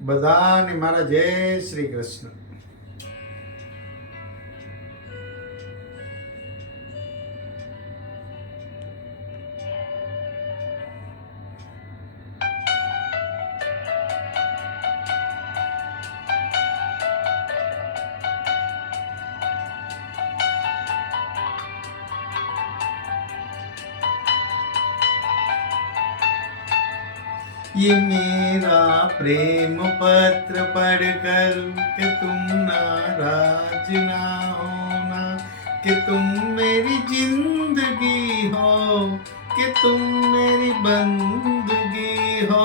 બધાને મારા જય શ્રી કૃષ્ણ. ये मेरा प्रेम पत्र पढ़कर कि तुम नाराज ना होना, कि तुम मेरी जिंदगी हो, कि तुम मेरी बंदगी हो.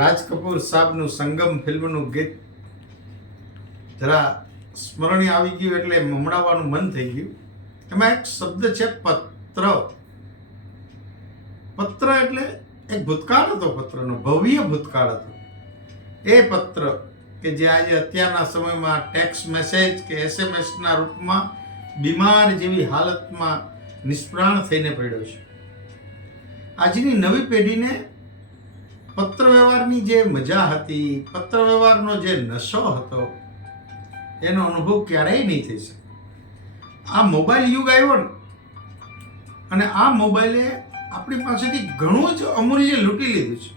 રાજ કપૂર સાહેબનું સંગમ ફિલ્મનું ગીત જરા સ્મરણીય આવી ગયું એટલે મમડાવવાનું મન થઈ ગયું. એમાં એક શબ્દ છે પત્ર. પત્ર એટલે એક ભૂતકાળ હતો, પત્રનો ભવ્ય ભૂતકાળ હતો. એ પત્ર કે જે આજે અત્યારના સમયમાં ટેક્સ્ટ મેસેજ કે SMS ના રૂપમાં બીમાર જેવી હાલતમાં નિષ્પ્રાણ થઈને પડ્યો છે. આજની નવી પેઢીને પત્ર વ્યવહારની જે મજા હતી, પત્ર વ્યવહારનો જે નશો હતો, એનો અનુભવ ક્યારેય નહીં થઈ શકે. આ મોબાઈલ યુગ આવ્યો ને, અને આ મોબાઈલે આપણી પાસેથી ઘણું જ અમૂલ્ય લૂંટી લીધું છે.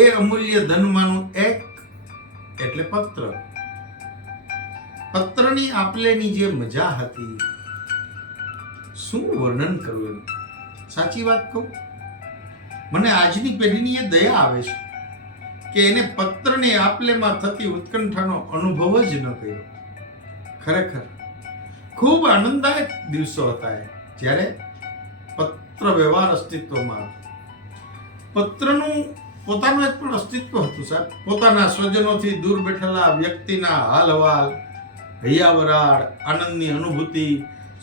એ અમૂલ્ય ધનમાંનું એક એટલે પત્ર. પત્રની આપલેની જે મજા હતી, શું વર્ણન કરવું એનું. સાચી વાત કહું, મને આજની પેઢીની એ દયા આવે છે કે એને પત્રની આપલેમાં થતી ઉત્કંઠાનો અનુભવ જ ન કર્યો. ખરેખર ખૂબ આનંદદાયક દિવસો હતા જ્યારે પત્ર વ્યવહાર અસ્તિત્વમાં હતો. પત્રનું પોતાનું એક પણ અસ્તિત્વ હતું સાહેબ. પોતાના સ્વજનોથી દૂર બેઠેલા વ્યક્તિના હાલ હવાલ, હૈયાવરાળ, આનંદની અનુભૂતિ,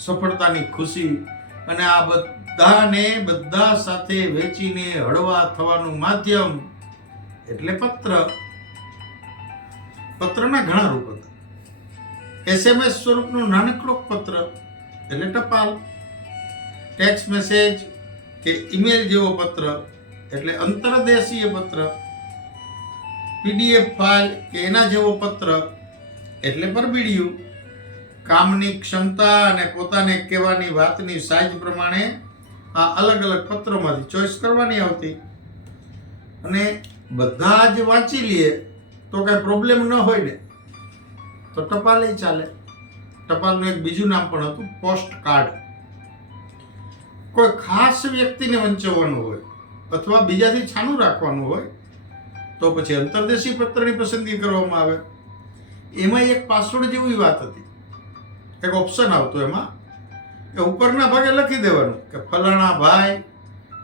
સફળતાની ખુશી, અને આ બધાને બધા સાથે વેચીને હળવા થવાનું માધ્યમ એટલે પત્ર. પત્રના ઘણા રૂપ હતા. SMS સ્વરૂપનું નાનકડો પત્ર એટલે ટપાલ, ટેક્સ્ટ મેસેજ કે ઈમેલ જેવો પત્ર એટલે અંતરદેશીય પત્ર, PDF ફાઇલ કે એના જેવો પત્ર એટલે પરબીડિયું. કામની ક્ષમતા અને પોતાને કહેવાની વાતની સાઇઝ પ્રમાણે આ અલગ અલગ પત્રોમાંથી ચોઈસ કરવાની આવતી, અને બધા જ વાંચી લઈએ તો કાંઈ પ્રોબ્લેમ ન હોય ને તો ટપાલે ચાલે. ટપાલનું એક બીજું નામ પણ હતું પોસ્ટ કાર્ડ. કોઈ ખાસ વ્યક્તિને વંચાવવાનું હોય અથવા બીજાથી છાનું રાખવાનું હોય તો પછી અંતરદેશી પત્રની પસંદગી કરવામાં આવે. એમાં એક પાસવર્ડ જેવી વાત હતી, એક ઓપ્શન આવતો એમાં કે ઉપરના ભાગે લખી દેવાનું કે ફલાણા ભાઈ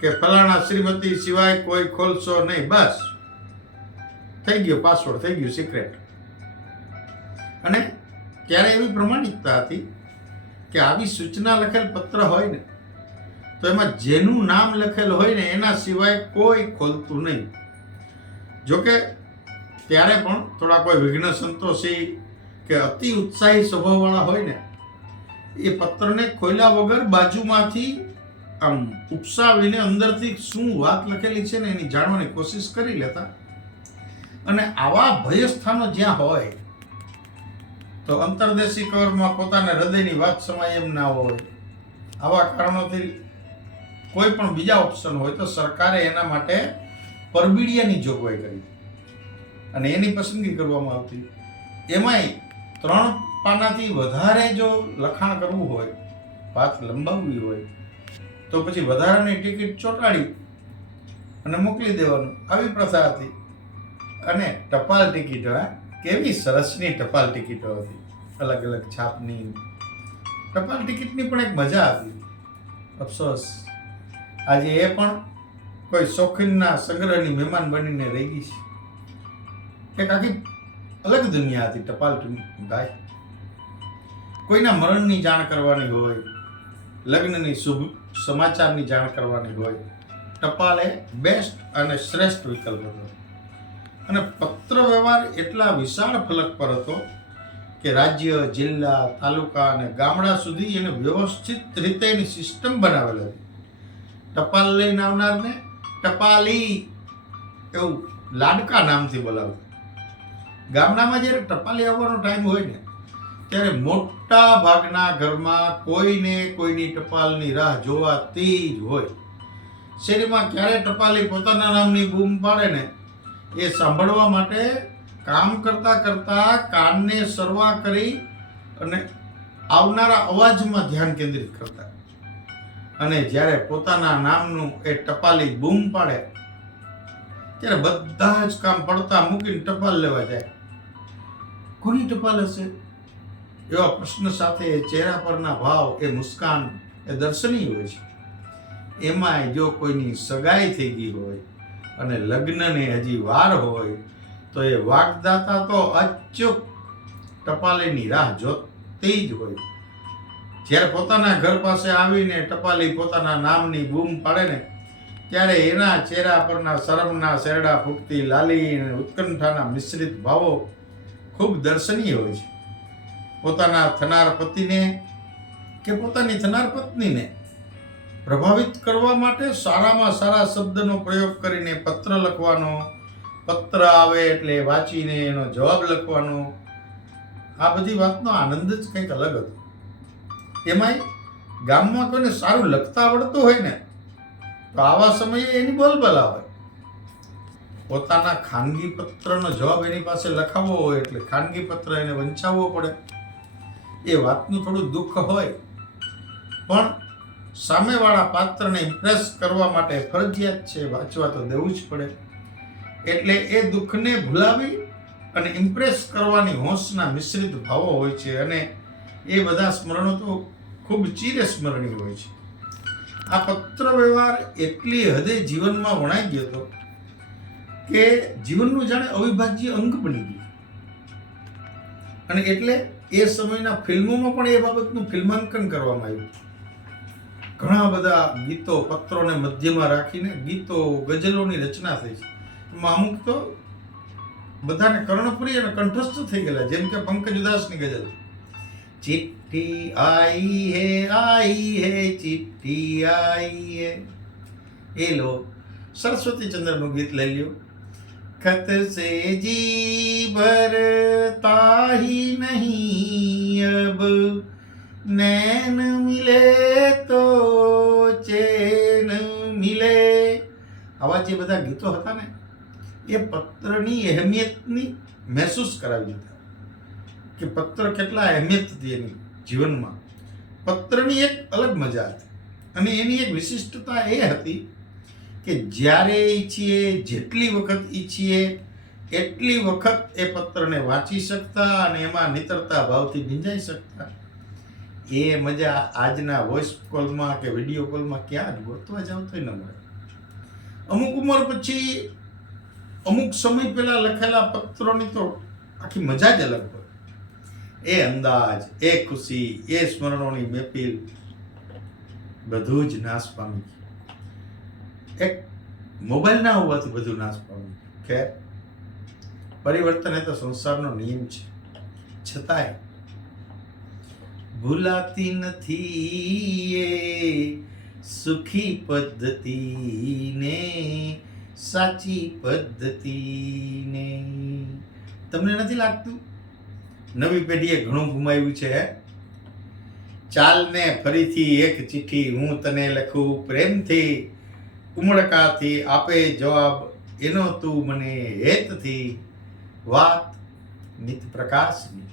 કે ફલાણા શ્રીમતી સિવાય કોઈ ખોલશો નહીં. બસ થઈ ગયો પાસવર્ડ, થઈ ગયું સિક્રેટ. અને ત્યારે એવી પ્રમાણિકતા હતી કે આવી સૂચના લખેલ પત્ર હોય ને તો એમાં જેનું નામ લખેલ હોય ને એના સિવાય કોઈ ખોલતું નહીં. જોકે ત્યારે પણ થોડા કોઈ વિઘ્ન સંતોષી કે અતિ ઉત્સાહી સ્વભાવવાળા હોય ને એ પત્રને ખોલ્યા વગર બાજુમાંથી આમ ઉપસાવીને અંદરથી શું વાત લખેલી છે ને એની જાણવાની કોશિશ કરી લેતા. અને આવા ભયસ્થાનો જ્યાં હોય તો અંતરદેશી કવરમાં પોતાના હૃદયની વાત સમાય એમ ના હોય. આવા કારણોથી કોઈ પણ બીજા ઓપ્શન હોય તો સરકારે એના માટે પરબીડિયાની જોગવાઈ કરી અને એની પસંદગી કરવામાં આવતી. એમાંય 3 પાનાથી વધારે જો લખાણ કરવું હોય, વાત લંબાવવી હોય તો પછી વધારાની ટિકિટ ચોંટાડી અને મોકલી દેવાનું. આવી પ્રથા હતી. અને ટપાલ ટિકિટો, કેવી સરસની ટપાલ ટિકિટો હતી, અલગ અલગ છાપની. ટપાલ ટિકિટની પણ એક મજા હતી. અફસોસ આજે એ પણ કોઈ શોખીનના સંગ્રહની મહેમાન બનીને રહી ગઈ છે. એક આખી અલગ દુનિયા હતી ટપાલ ભાઈ. કોઈના મરણની જાણ કરવાની હોય, લગ્નની શુભ સમાચારની જાણ કરવાની હોય, ટપાલ એ બેસ્ટ અને શ્રેષ્ઠ વિકલ્પ હતો. અને પત્ર વ્યવહાર એટલા વિશાળ ફલક પર હતો કે રાજ્ય, જિલ્લા, તાલુકા અને ગામડા સુધી એને વ્યવસ્થિત રીતે એની સિસ્ટમ બનાવેલ હતી. ટપાલ લઈને આવનારને ટપાલી એવું લાડકા નામથી બોલાવતા. ગામડામાં જ્યારે ટપાલી આવવાનો ટાઈમ હોય ને ત્યારે મોટા ભાગના ઘરમાં કોઈને કોઈની ટપાલની રાહ જોવાતી જ હોય. શેરીમાં ક્યારે ટપાલી પોતાના નામની બૂમ પાડે ને એ સાંભળવા માટે કામ કરતા કરતા કાનને સરવા કરી અને આવનારા અવાજમાં ધ્યાન કેન્દ્રિત કરતા. અને જ્યારે પોતાના નામનું એ ટપાલી બૂમ પાડે ત્યારે બધા જ કામ પડતા મૂકીને ટપાલ લેવા જાય. કોની ટપાલ હશે એવા પ્રશ્ન સાથે ચહેરા પરના ભાવ, એ મુસ્કાન એ દર્શનીય હોય છે. એમાંય જો કોઈની સગાઈ થઈ ગઈ હોય અને લગ્નને હજી વાર હોય તો એ વાગદાતા તો અચૂક ટપાલીની રાહ જોતી જ હોય. જ્યારે પોતાના ઘર પાસે આવીને ટપાલી પોતાના નામની બૂમ પાડે ને ત્યારે એના ચહેરા પરના શરમના શેરડા ફૂટતી લાલી અને ઉત્કંઠાના મિશ્રિત ભાવો ખૂબ દર્શનીય હોય છે. પોતાના થનાર પતિને કે પોતાની થનાર પત્નીને પ્રભાવિત કરવા માટે સારામાં સારા શબ્દનો પ્રયોગ કરીને પત્ર લખવાનો, પત્ર આવે એટલે વાંચીને એનો જવાબ લખવાનો, આ બધી વાતનો આનંદ જ કંઈક અલગ હતો. એમાંય ગામમાં કોઈને સારું લખતા આવડતું હોય ને તો આવા સમયે એની બોલબાલા હોય. પોતાના ખાનગી પત્રનો જવાબ એની પાસે લખાવવો હોય એટલે ખાનગી પત્ર એને વંચાવવો પડે. એ વાતનું થોડું દુઃખ હોય, પણ સામેવાળા પાત્રને ઇમ્પ્રેસ કરવા માટે ફરજિયાત છે વાંચવા તો દેવું જ પડે. એટલે એ દુઃખને ભૂલાવી અને ઇમ્પ્રેસ કરવાની હોંશના મિશ્રિત ભાવો હોય છે અને એ બધા સ્મરણો તો ખૂબ ચિરસ્મરણીય હોય છે. આ પત્ર વ્યવહાર એટલી હદે જીવનમાં વણાઈ ગયો હતો કે જીવનનું જાણે અવિભાજ્ય અંગ બની ગયું. અને એટલે એ સમયના ફિલ્મોમાં પણ એ બાબતનું ફિલ્માંકન કરવામાં આવ્યું. ઘણા બધા ગીતો પત્રોને મધ્યમાં રાખીને ગીતો, ગઝલોની રચના થઈ છે. એમાં અમુક તો બધાને કર્ણપ્રિય અને કંઠસ્થ થઈ ગયેલા, જેમ કે પંકજ ઉદાસની ગઝલ, चिट्ठी आई है चिट्ठी आई है. એ લો સરસ્વતી ચંદ્રનું ગીત લઈ લ્યો. खत से जी भरता ही नहीं अब नैन मिले तो चैन मिले. આવા જે બધા ગીતો હતા ને એ પત્રની અહેમિયતની મહેસૂસ કરાવી દીધા કે પત્ર કેટલા અહેમિયત હતી એની જીવનમાં. પત્રની એક અલગ મજા હતી અને એની એક વિશિષ્ટતા એ હતી કે જ્યારે ઈચ્છીએ, જેટલી વખત ઈચ્છીએ એટલી વખત એ પત્રને વાંચી શકતા અને એમાં નિતરતા ભાવથી ભીંજાઈ શકતા. એ મજા આજના વોઇસ કોલમાં કે વિડીયો કોલમાં ક્યાં જ ગોતવા જાવ તો ન મળે. અમુક ઉંમર પછી અમુક સમય પહેલા લખેલા પત્રોની તો આખી મજા જ અલગ હોય. એ અંદાજ, એ ખુશી, એ સ્મરણોની મહેફિલ બધું જ નાશ પામી ગયું. એક મોબાઈલ ના હોવાથી બધું નાશ પામ્યું. ખેર, પરિવર્તન એ તો સંસારનો નિયમ છે. છતાંય ભૂલાતી નથી એ સુખી પદ્ધતિને, સાચી પદ્ધતિને. તમને નથી લાગતું નવી પેઢીએ ઘણું ગુમાવ્યું છે? ચાલને ફરીથી એક ચિઠ્ઠી હું તને લખું પ્રેમથી, ઉમળકાથી આપે જવાબ એનો તું મને હેતથી. વાત નિત પ્રકાશની.